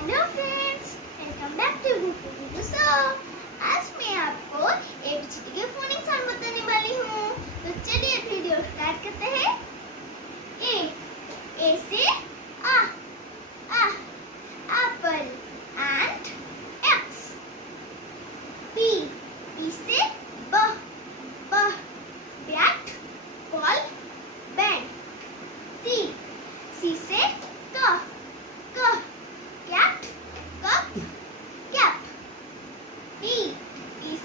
Hello friends, welcome back to video so आज मैं आपको एबीसीडी के फोनिक साउंड बताने वाली हूँ। तो चलिए वीडियो स्टार्ट करते हैं। ए से आ एप्पल एंड एक्स। बी से ब बैट बॉल बैट। सी से क cat cup cap। E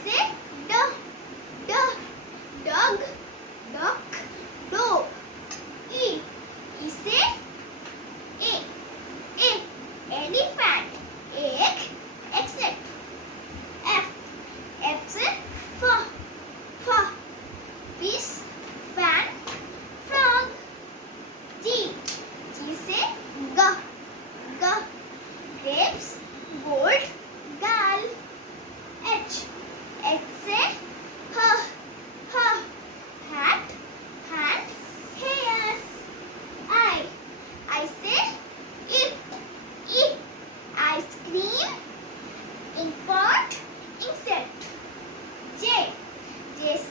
से dog duck dog। E से elephant egg except। F से fish fan frog। G से grapes gold gal। H से hat hand hair। I से ice cream ink pot insect। J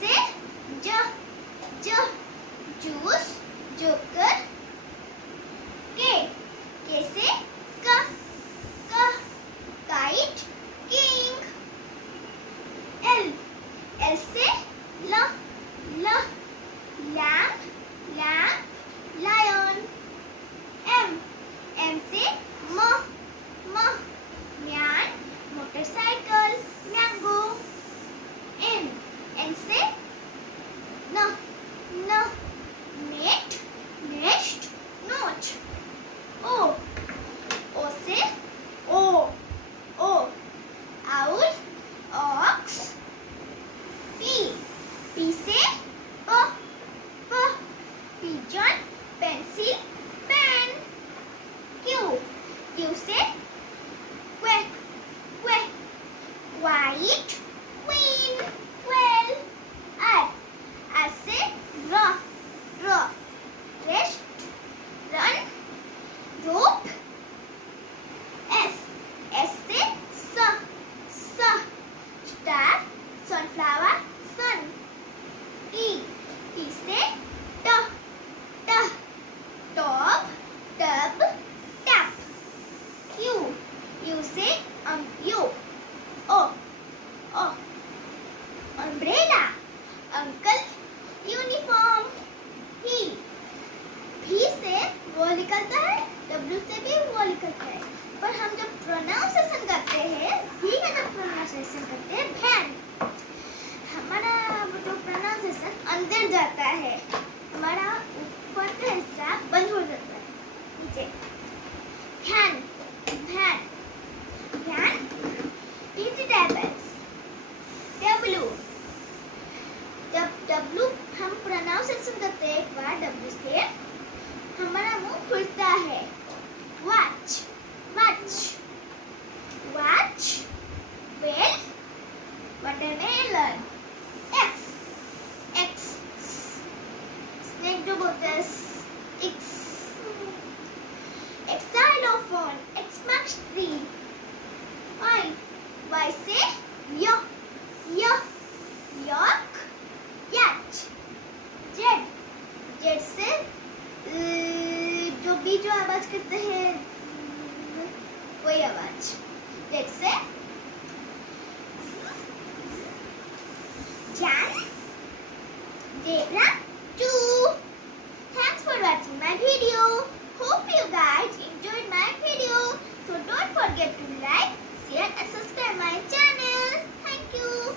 से juice joker। K से kite king। L से lamp lion। M से man motorcycle mango। N से net nest notch। O से owl ox। P से pigeon pencil pen। Q से white queen quail। R से rest run rope। S से star sunflower sun। T से top tub tap। U से umbrella uncle uniform। V से वो निकलता है, W से भी वो निकलता है, पर हम जब प्रोनाउंसिएशन करते हैं V का जब प्रोनाउंसिएशन करते हैं भैन, हमारा जो प्रोनाउंसिएशन अंदर जाता है, हमारा ऊपर का हिस्सा बंद हो जाता है नीचे। भैन vegetables। जब W हम प्रोनाउंसिएशन करते हैं एक बार W से, हमारा मुंह खुलता है। watch well watermelon। X snake जो बोलते हैं xylophone X marks tree। Y से york cat। Z से जो आवाज करते हैं वही आवाज। Z से zebra 2। Thanks for watching my video. Hope you guys enjoyed my video. So don't forget to